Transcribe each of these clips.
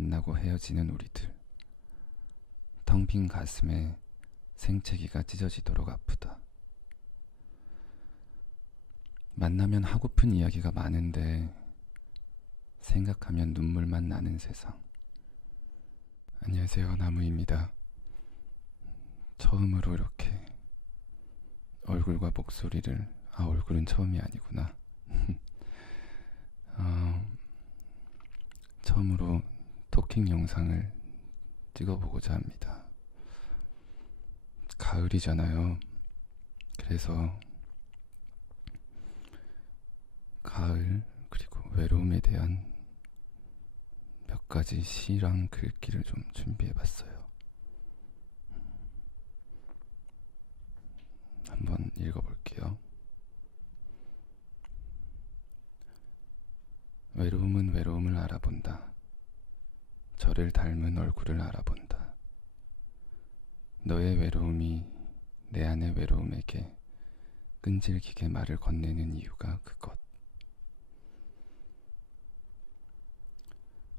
만나고 헤어지는 우리들. 텅 빈 가슴에 생채기가 찢어지도록 아프다. 만나면 하고픈 이야기가 많은데 생각하면 눈물만 나는 세상. 안녕하세요, 나무입니다. 처음으로 이렇게 얼굴과 목소리를, 얼굴은 처음이 아니구나. 처음으로 토킹 영상을 찍어보고자 합니다. 가을이잖아요. 그래서 가을 그리고 외로움에 대한 몇 가지 시랑 글귀를 좀 준비해봤어요. 한번 읽어볼게요. 외로움은 외로움을 알아본다. 저를 닮은 얼굴을 알아본다. 너의 외로움이 내 안의 외로움에게 끈질기게 말을 건네는 이유가 그것.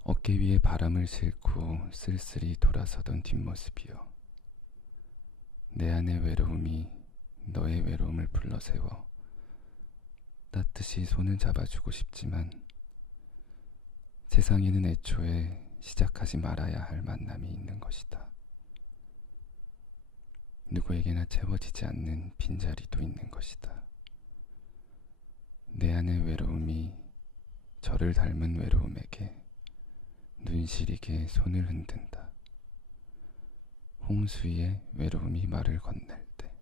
어깨 위에 바람을 싣고 쓸쓸히 돌아서던 뒷모습이여. 내 안의 외로움이 너의 외로움을 불러세워 따뜻이 손을 잡아주고 싶지만 세상에는 애초에 시작하지 말아야 할 만남이 있는 것이다. 누구에게나 채워지지 않는 빈자리도 있는 것이다. 내 안의 외로움이 저를 닮은 외로움에게 눈시리게 손을 흔든다. 홍수의 외로움이 말을 건넬 때.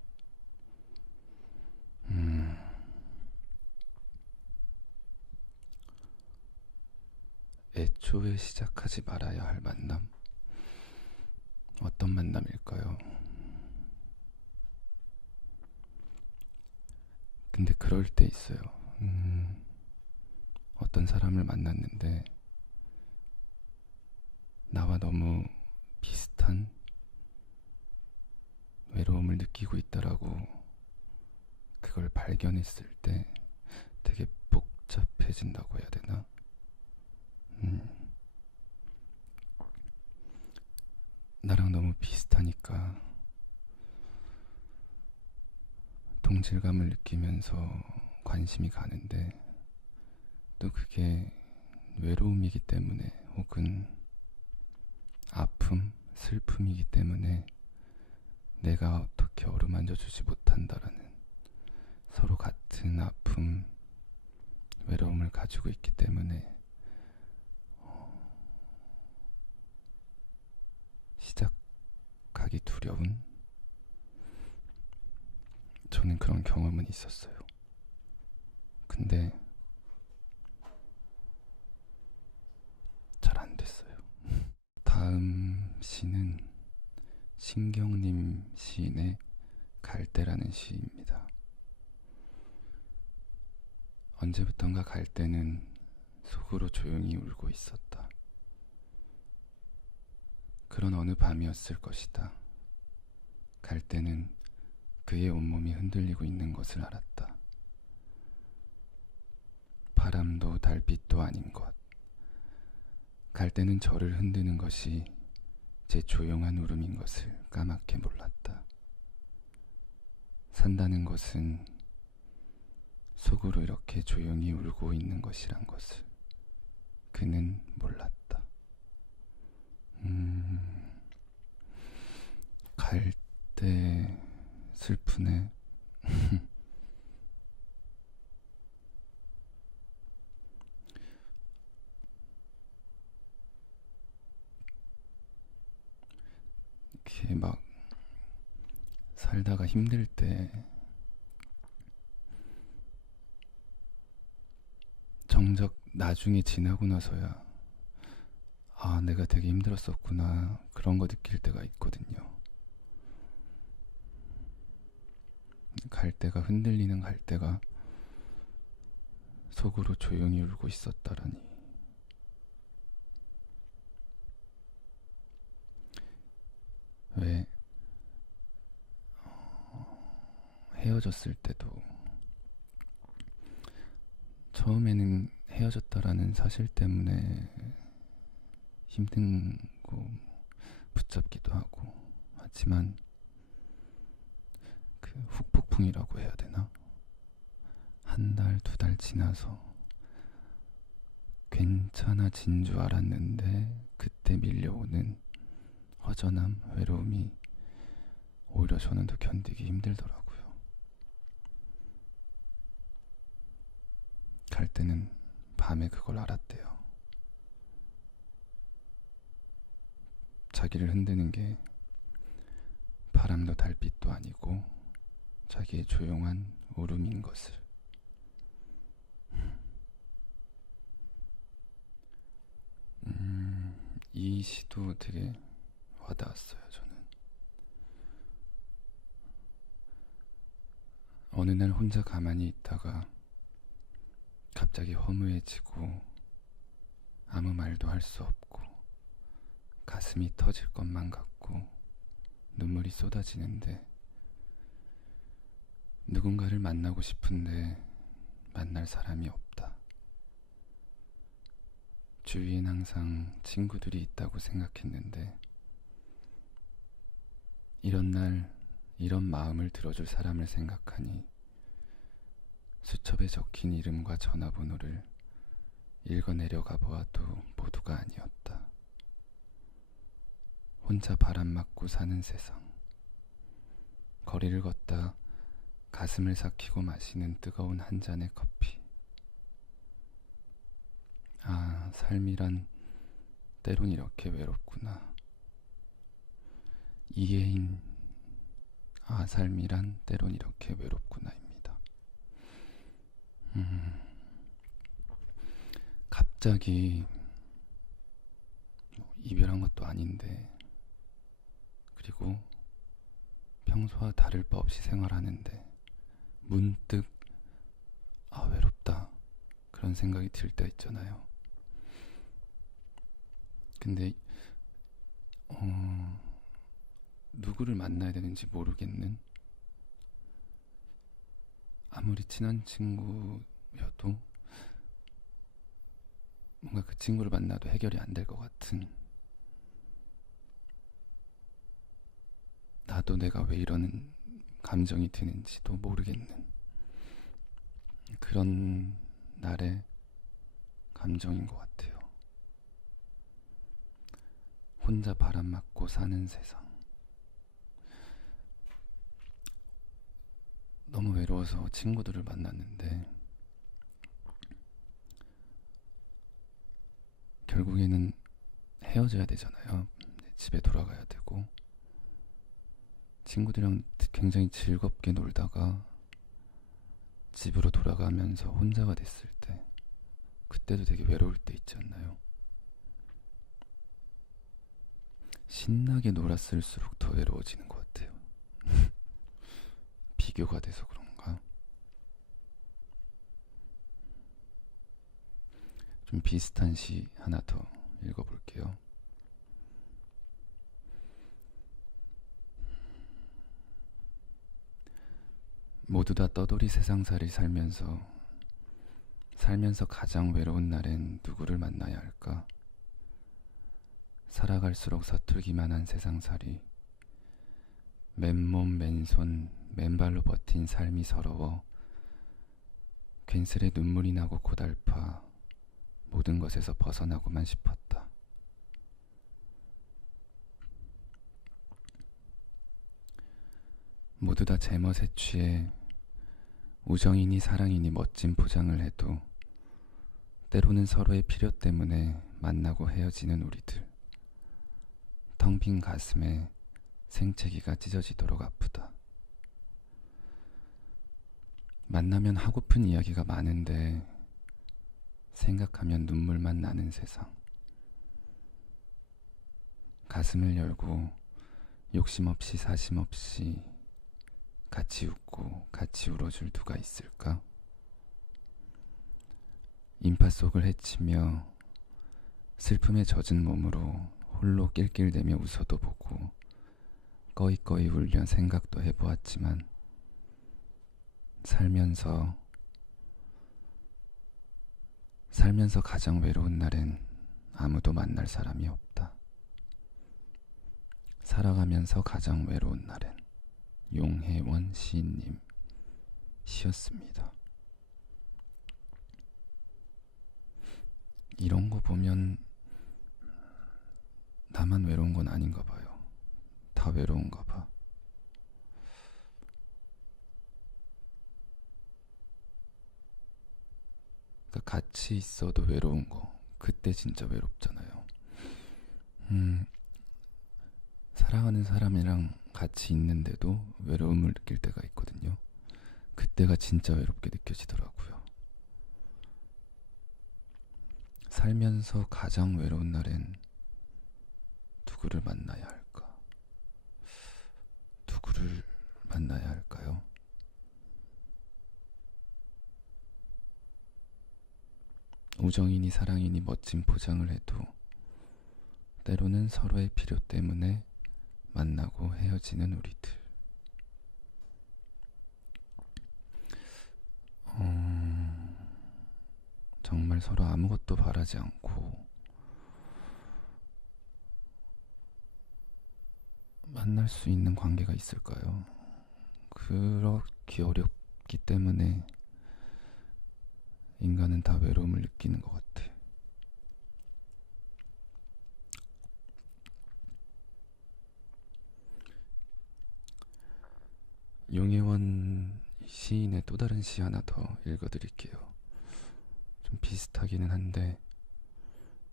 애초에 시작하지 말아야 할 만남? 어떤 만남일까요? 근데 그럴 때 있어요. 어떤 사람을 만났는데 나와 너무 비슷한 외로움을 느끼고 있다라고 그걸 발견했을 때 되게 복잡해진다고 해야 되나? 나랑 너무 비슷하니까 동질감을 느끼면서 관심이 가는데 또 그게 외로움이기 때문에 혹은 아픔, 슬픔이기 때문에 내가 어떻게 어루만져 주지 못한다라는 서로 같은 아픔, 외로움을 가지고 있기 때문에 시작하기 두려운, 저는 그런 경험은 있었어요. 근데 잘 안 됐어요. 다음 시는 신경림 시인의 갈대라는 시입니다. 언제부턴가 갈대는 속으로 조용히 울고 있었다. 그런 어느 밤이었을 것이다. 갈대는 그의 온몸이 흔들리고 있는 것을 알았다. 바람도 달빛도 아닌 것. 갈대는 저를 흔드는 것이 제 조용한 울음인 것을 까맣게 몰랐다. 산다는 것은 속으로 이렇게 조용히 울고 있는 것이란 것을 그는 몰랐다. 갈대 슬프네. 이렇게 막 살다가 힘들 때 정작 나중에 지나고 나서야 내가 되게 힘들었었구나 그런 거 느낄 때가 있거든요. 갈대가 흔들리는 갈대가 속으로 조용히 울고 있었다라니. 왜 헤어졌을 때도 처음에는 헤어졌다라는 사실 때문에 힘든 거 붙잡기도 하고 하지만 그 후폭풍이라고 해야 되나? 한 달, 두 달 지나서 괜찮아진 줄 알았는데 그때 밀려오는 허전함, 외로움이 오히려 저는 더 견디기 힘들더라고요. 갈 때는 밤에 그걸 알았대요. 자기를 흔드는 게 바람도 달빛도 아니고 자기의 조용한 울음인 것을. 이 시도 되게 와닿았어요. 저는 어느 날 혼자 가만히 있다가 갑자기 허무해지고 아무 말도 할 수 없고 가슴이 터질 것만 같고 눈물이 쏟아지는데 누군가를 만나고 싶은데 만날 사람이 없다. 주위엔 항상 친구들이 있다고 생각했는데 이런 날 이런 마음을 들어줄 사람을 생각하니 수첩에 적힌 이름과 전화번호를 읽어내려가 보아도 모두가 아니었다. 혼자 바람 맞고 사는 세상. 거리를 걷다 가슴을 삭히고 마시는 뜨거운 한 잔의 커피. 아, 삶이란 때론 이렇게 외롭구나. 이혜인, 아, 삶이란 때론 이렇게 외롭구나입니다. 갑자기 이별한 것도 아닌데 그리고 평소와 다를 바 없이 생활하는데 문득 아, 외롭다 그런 생각이 들 때 있잖아요. 근데 누구를 만나야 되는지 모르겠는, 아무리 친한 친구여도 뭔가 그 친구를 만나도 해결이 안 될 것 같은, 나도 내가 왜 이런 감정이 드는지도 모르겠는 그런 날의 감정인 것 같아요. 혼자 바람 맞고 사는 세상. 너무 외로워서 친구들을 만났는데 결국에는 헤어져야 되잖아요. 집에 돌아가야 되고 친구들이랑 굉장히 즐겁게 놀다가 집으로 돌아가면서 혼자가 됐을 때 그때도 되게 외로울 때 있지 않나요? 신나게 놀았을수록 더 외로워지는 것 같아요. 비교가 돼서 그런가? 좀 비슷한 시 하나 더 읽어볼게요. 모두 다 떠돌이 세상살이 살면서 가장 외로운 날엔 누구를 만나야 할까? 살아갈수록 서툴기만 한 세상살이, 맨몸 맨손 맨발로 버틴 삶이 서러워 괜스레 눈물이 나고 고달파 모든 것에서 벗어나고만 싶었다. 모두 다 제멋에 취해 우정이니 사랑이니 멋진 포장을 해도 때로는 서로의 필요 때문에 만나고 헤어지는 우리들. 텅 빈 가슴에 생채기가 찢어지도록 아프다. 만나면 하고픈 이야기가 많은데 생각하면 눈물만 나는 세상. 가슴을 열고 욕심 없이 사심 없이 같이 웃고 같이 울어줄 누가 있을까? 인파 속을 헤치며 슬픔에 젖은 몸으로 홀로 낄낄대며 웃어도 보고 꺼이꺼이 울려 생각도 해보았지만 살면서 가장 외로운 날엔 아무도 만날 사람이 없다. 살아가면서 가장 외로운 날엔 용혜원 시인님 시였습니다. 이런 거 보면 나만 외로운 건 아닌가 봐요. 다 외로운가 봐. 그러니까 같이 있어도 외로운 거, 그때 진짜 외롭잖아요. 사랑하는 사람이랑 같이 있는데도 외로움을 느낄 때가 있거든요. 그때가 진짜 외롭게 느껴지더라고요. 살면서 가장 외로운 날엔 누구를 만나야 할까? 누구를 만나야 할까요? 우정이니 사랑이니 멋진 포장을 해도 때로는 서로의 필요 때문에 만나고 헤어지는 우리들. 정말 서로 아무것도 바라지 않고 만날 수 있는 관계가 있을까요? 그렇게 어렵기 때문에 인간은 다 외로움을 느끼는 것 같아. 용혜원 시인의 또 다른 시 하나 더 읽어드릴게요. 좀 비슷하기는 한데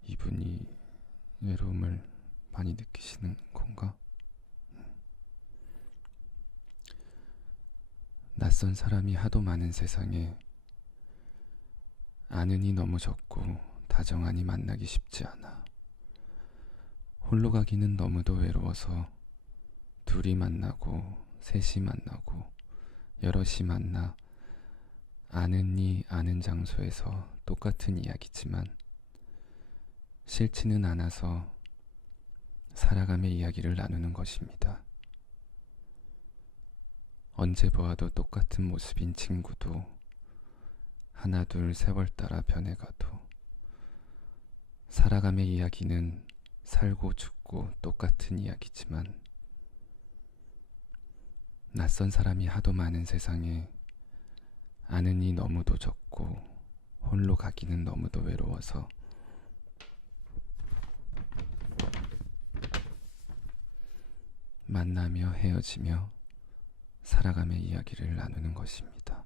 이분이 외로움을 많이 느끼시는 건가? 낯선 사람이 하도 많은 세상에 아는 이 너무 적고 다정하니 만나기 쉽지 않아. 홀로 가기는 너무도 외로워서 둘이 만나고 셋이 만나고 여럿이 만나 아는 이 아는 장소에서 똑같은 이야기지만 싫지는 않아서 살아감의 이야기를 나누는 것입니다. 언제 보아도 똑같은 모습인 친구도 하나 둘 세월 따라 변해가도 살아감의 이야기는 살고 죽고 똑같은 이야기지만 낯선 사람이 하도 많은 세상에 아는 이 너무도 적고 홀로 가기는 너무도 외로워서 만나며 헤어지며 살아감의 이야기를 나누는 것입니다.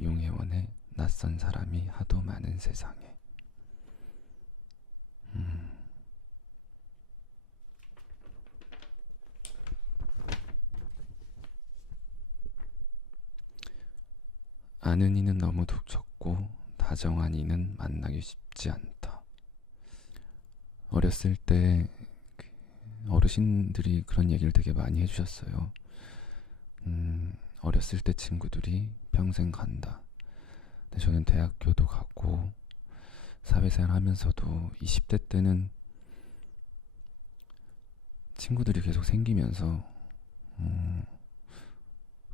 용혜원의 낯선 사람이 하도 많은 세상에. 아는 이는 너무도 적고 다정한 이는 만나기 쉽지 않다. 어렸을 때 어르신들이 그런 얘기를 되게 많이 해주셨어요. 어렸을 때 친구들이 평생 간다. 근데 저는 대학교도 가고 사회생활 하면서도 20대 때는 친구들이 계속 생기면서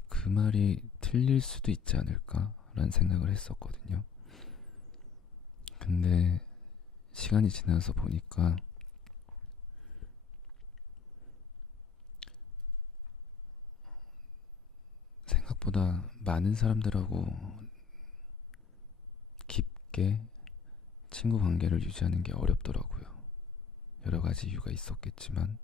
그 말이 틀릴 수도 있지 않을까라는 생각을 했었거든요. 근데 시간이 지나서 보니까 생각보다 많은 사람들하고 깊게 친구 관계를 유지하는 게 어렵더라고요. 여러 가지 이유가 있었겠지만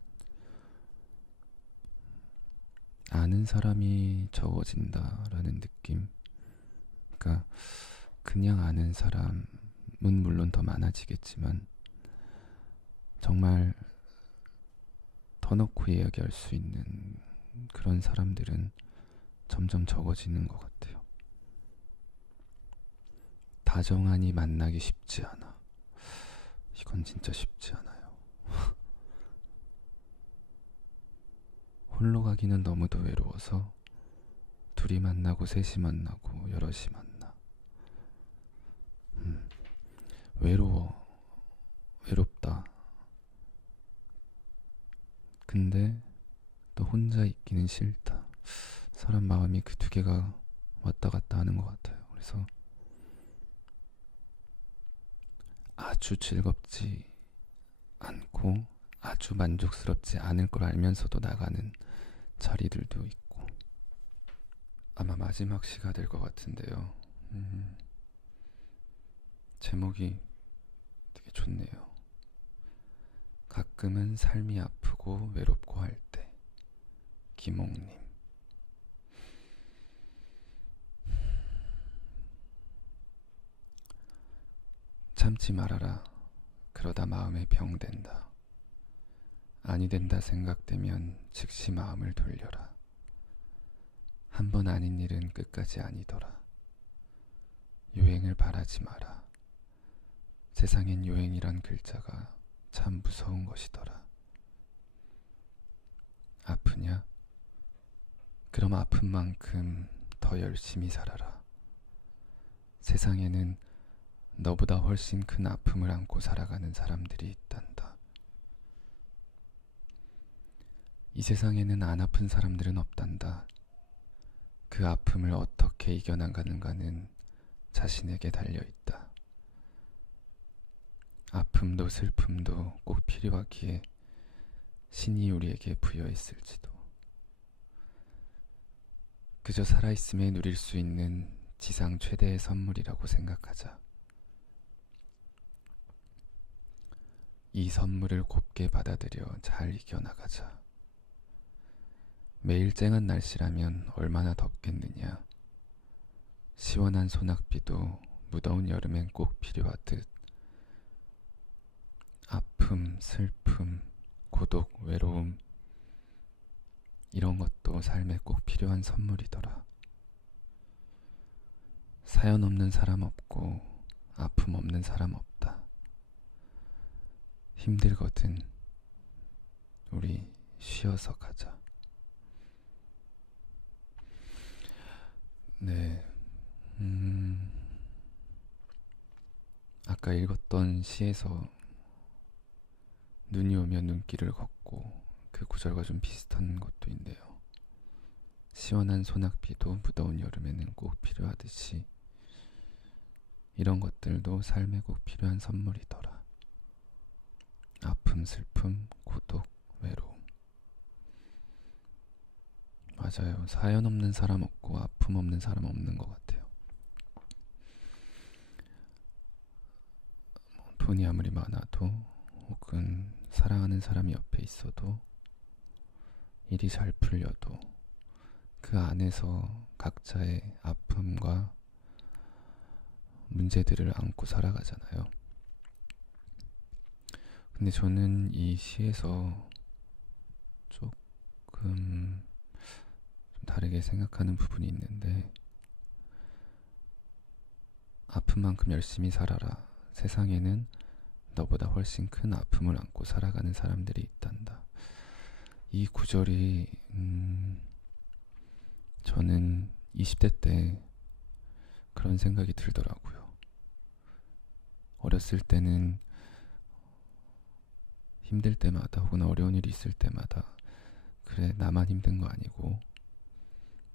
아는 사람이 적어진다라는 느낌. 그러니까 그냥 아는 사람은 물론 더 많아지겠지만 정말 터놓고 이야기할 수 있는 그런 사람들은 점점 적어지는 것 같아요. 다정하니 만나기 쉽지 않아. 이건 진짜 쉽지 않아요. 홀로 가기는 너무도 외로워서 둘이 만나고 셋이 만나고 여럿이 만나. 외롭다. 근데 또 혼자 있기는 싫다. 사람 마음이 그 두 개가 왔다 갔다 하는 것 같아요. 그래서 아주 즐겁지 않고 아주 만족스럽지 않을 걸 알면서도 나가는 자리들도 있고. 아마 마지막 시가 될 것 같은데요. 제목이 되게 좋네요. 가끔은 삶이 아프고 외롭고 할 때. 김옥님. 참지 말아라. 그러다 마음에 병된다. 아니 된다 생각되면 즉시 마음을 돌려라. 한 번 아닌 일은 끝까지 아니더라. 유행을 바라지 마라. 세상엔 유행이란 글자가 참 무서운 것이더라. 아프냐? 그럼 아픈 만큼 더 열심히 살아라. 세상에는 너보다 훨씬 큰 아픔을 안고 살아가는 사람들이 있단다. 이 세상에는 안 아픈 사람들은 없단다. 그 아픔을 어떻게 이겨나가는가는 자신에게 달려있다. 아픔도 슬픔도 꼭 필요하기에 신이 우리에게 부여했을지도. 그저 살아있음에 누릴 수 있는 지상 최대의 선물이라고 생각하자. 이 선물을 곱게 받아들여 잘 이겨나가자. 매일 쨍한 날씨라면 얼마나 덥겠느냐. 시원한 소낙비도 무더운 여름엔 꼭 필요하듯 아픔, 슬픔, 고독, 외로움 이런 것도 삶에 꼭 필요한 선물이더라. 사연 없는 사람 없고 아픔 없는 사람 없다. 힘들거든. 우리 쉬어서 가자. 네. 아까 읽었던 시에서 눈이 오면 눈길을 걷고 그 구절과 좀 비슷한 것도 있네요. 시원한 소낙비도 무더운 여름에는 꼭 필요하듯이 이런 것들도 삶에 꼭 필요한 선물이더라. 아픔, 슬픔, 고독, 외로움. 맞아요. 사연 없는 사람 없고 아픔 없는 사람 없는 것 같아요. 돈이 아무리 많아도 혹은 사랑하는 사람이 옆에 있어도 일이 잘 풀려도 그 안에서 각자의 아픔과 문제들을 안고 살아가잖아요. 근데 저는 이 시에서 조금 좀 다르게 생각하는 부분이 있는데, 아픈 만큼 열심히 살아라. 세상에는 너보다 훨씬 큰 아픔을 안고 살아가는 사람들이 있단다. 이 구절이 저는 20대 때 그런 생각이 들더라고요. 어렸을 때는 힘들 때마다 혹은 어려운 일이 있을 때마다 그래 나만 힘든 거 아니고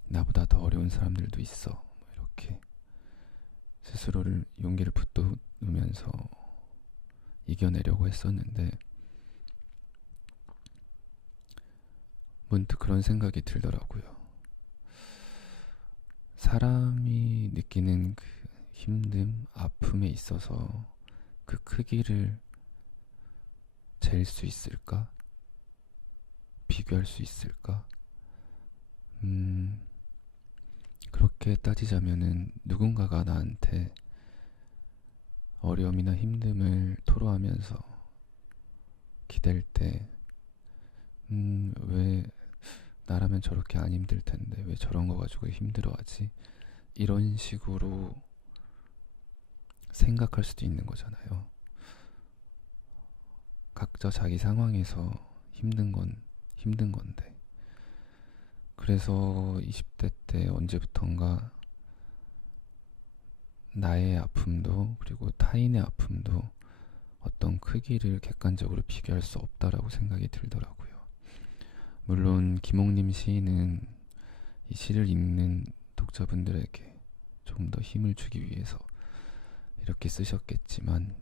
나보다 더 어려운 사람들도 있어 이렇게 스스로를 용기를 붙들면서 이겨내려고 했었는데 문득 그런 생각이 들더라고요. 사람이 느끼는 그 힘듦, 아픔에 있어서 그 크기를 잴 수 있을까? 비교할 수 있을까? 그렇게 따지자면은 누군가가 나한테 어려움이나 힘듦을 토로하면서 기댈 때 왜 나라면 저렇게 안 힘들 텐데 왜 저런 거 가지고 힘들어하지? 이런 식으로 생각할 수도 있는 거잖아요. 각자 자기 상황에서 힘든 건 힘든 건데. 그래서 20대 때 언제부턴가 나의 아픔도 그리고 타인의 아픔도 어떤 크기를 객관적으로 비교할 수 없다라고 생각이 들더라고요. 물론 김옥님 시인은 이 시를 읽는 독자분들에게 좀 더 힘을 주기 위해서 이렇게 쓰셨겠지만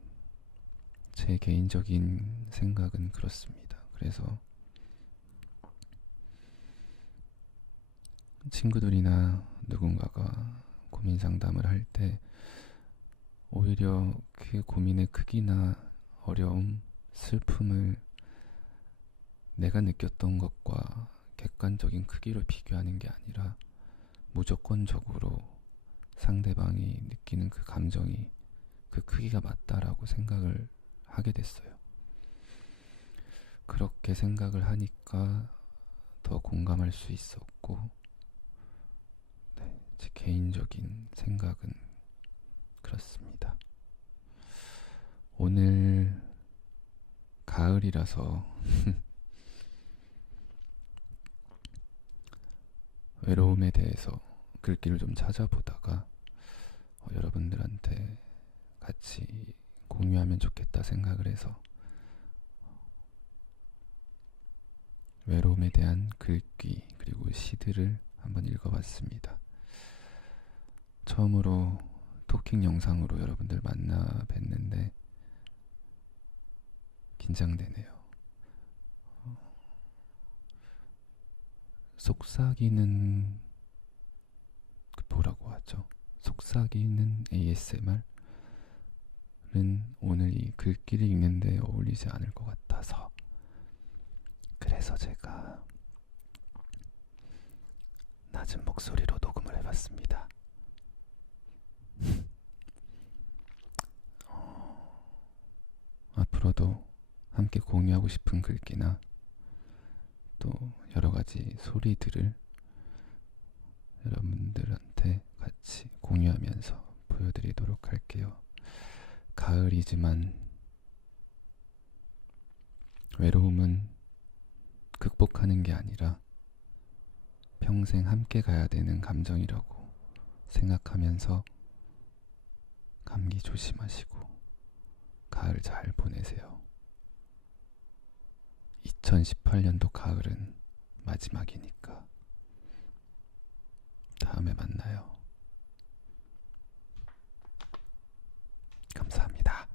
제 개인적인 생각은 그렇습니다. 그래서 친구들이나 누군가가 고민 상담을 할 때 오히려 그 고민의 크기나 어려움, 슬픔을 내가 느꼈던 것과 객관적인 크기로 비교하는 게 아니라 무조건적으로 상대방이 느끼는 그 감정이 그 크기가 맞다라고 생각을 하게 됐어요. 그렇게 생각을 하니까 더 공감할 수 있었고, 네, 제 개인적인 생각은 그렇습니다. 오늘 가을이라서 외로움에 대해서 글귀를 좀 찾아보다가 여러분들한테 같이 공유하면 좋겠다 생각을 해서 외로움에 대한 글귀 그리고 시들을 한번 읽어봤습니다. 처음으로 토킹 영상으로 여러분들 만나 뵀는데 긴장되네요. 속삭이는 뭐라고 하죠? 속삭이는 ASMR은 오늘 이 글귀를 읽는데 어울리지 않을 것 같아서, 그래서 제가 낮은 목소리로 녹음을 해봤습니다. 앞으로도 함께 공유하고 싶은 글귀나 또 여러가지 소리들을 여러분들한테 같이 공유하면서 보여드리도록 할게요. 가을이지만 외로움은 극복하는 게 아니라 평생 함께 가야 되는 감정이라고 생각하면서 감기 조심하시고 가을 잘 보내세요. 2018년도 가을은 마지막이니까 다음에 만나요. 감사합니다.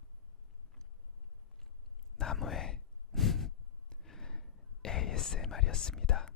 나무의 ASMR이었습니다.